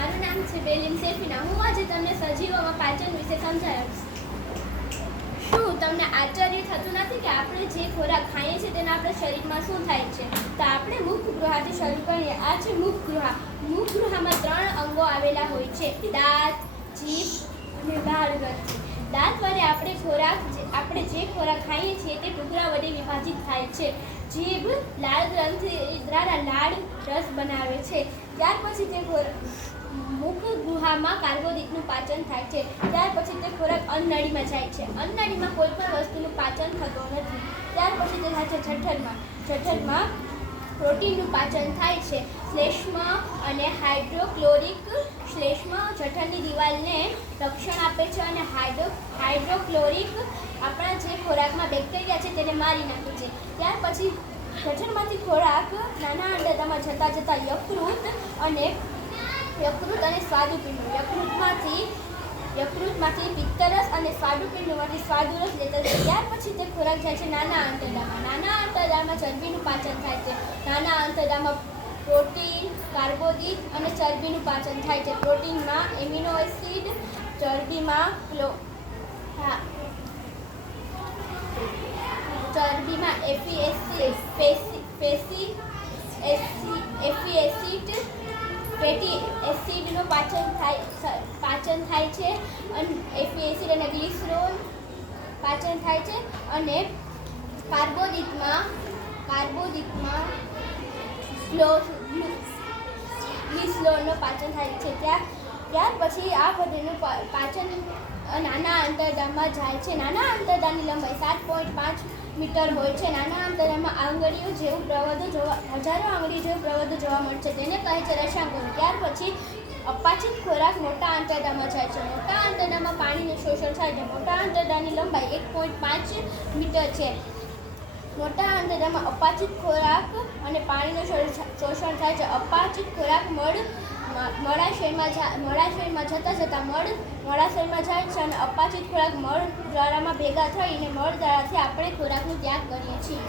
મારું નામ છે બેલીમ સેફીના। હું આજે તમને સજીવોમાં પાચન વિશે સમજાવીશ। શું તમને આશ્ચર્ય થતું નથી કે આપણે જે ખોરાક ખાઈએ છીએ તેના આપણા શરીરમાં શું થાય છે? તો આપણે મુખગૃહથી શરૂ કરીએ। આ છે મુખગૃહ। મુખગૃહમાં 3 અંગો આવેલા હોય છે: દાંત, જીભ અને લાળ ગ્રંથિ। દાંત વડે આપણે જે ખોરાક ખાઈએ છીએ તે ટુકડા વડે વિભાજિત થાય છે। જીભ લાળ ગ્રંથિ દ્વારા લાળ રસ બનાવે છે। ત્યાર પછી તે મુખગુહામાં કાર્બોદિતનું પાચન થાય છે। ત્યાર પછી તે ખોરાક અન્નનળીમાં જાય છે। અન્નનળીમાં કોઈ પણ વસ્તુનું પાચન થતું નથી। ત્યાર પછી તે થાય છે જઠરમાં। જઠરમાં પ્રોટીનનું પાચન થાય છે। શ્લેષ્મ અને હાઇડ્રોક્લોરિક શ્લેષ્મ જઠરની દિવાલને રક્ષણ આપે છે અને હાઇડ્રોક્લોરિક આપણા જે ખોરાકમાં બેક્ટેરિયા છે તેને મારી નાખે છે। ત્યાર પછી જઠરમાંથી ખોરાક નાના અંડાદામાં જતાં યકૃત અને સ્વાદુપિંડ યકૃતમાંથી પિત્તરસ અને સ્વાદુપિંડમાંથી સ્વાદુરસ લેતા જાય। ત્યાર પછી તે ખોરાક જાય છે નાના આંતરડામાં। નાના આંતરડામાં ચરબીનું પાચન થાય છે। નાના આંતરડામાં પ્રોટીન, કાર્બોદિત અને ચરબીનું પાચન થાય છે। પ્રોટીનમાં એમિનો એસિડ, ચરબીમાં ફેટી એસિડનું પાચન થાય છે અને ફેટી એસિડ અને ગ્લિસરોલ પાચન થાય છે અને કાર્બોદિતમાં ગ્લિસરોલનું પાચન થાય છે। ત્યાર પછી આ બધું પાચન નાના આંતરડામાં જાય છે। નાના આંતરડાની લંબાઈ 7.5 મીટર હોય છે। નાના આંતરડામાં આંગળીઓ જેવું હજારો આંગળીઓ જેવું પ્રવધો જોવા મળે છે, તેને કહે છે રસાંગો। ત્યાર પછી અપાચિત ખોરાક મોટા આંતરડામાં જાય છે। મોટા આંતરડામાં પાણીનું શોષણ થાય છે। મોટા આંતરડાની લંબાઈ 1.5 મીટર છે। મોટા આંતરડામાં અપાચિત ખોરાક અને પાણીનું શોષણ થાય છે। અપાચિત ખોરાક મળાશયમાં જતાં મળાશયમાં જાય છે અને અપાચિત ખોરાક મળ દ્વારામાં ભેગા થઈને મળ દ્વારાથી આપણે ખોરાકનો ત્યાગ કરીએ છીએ।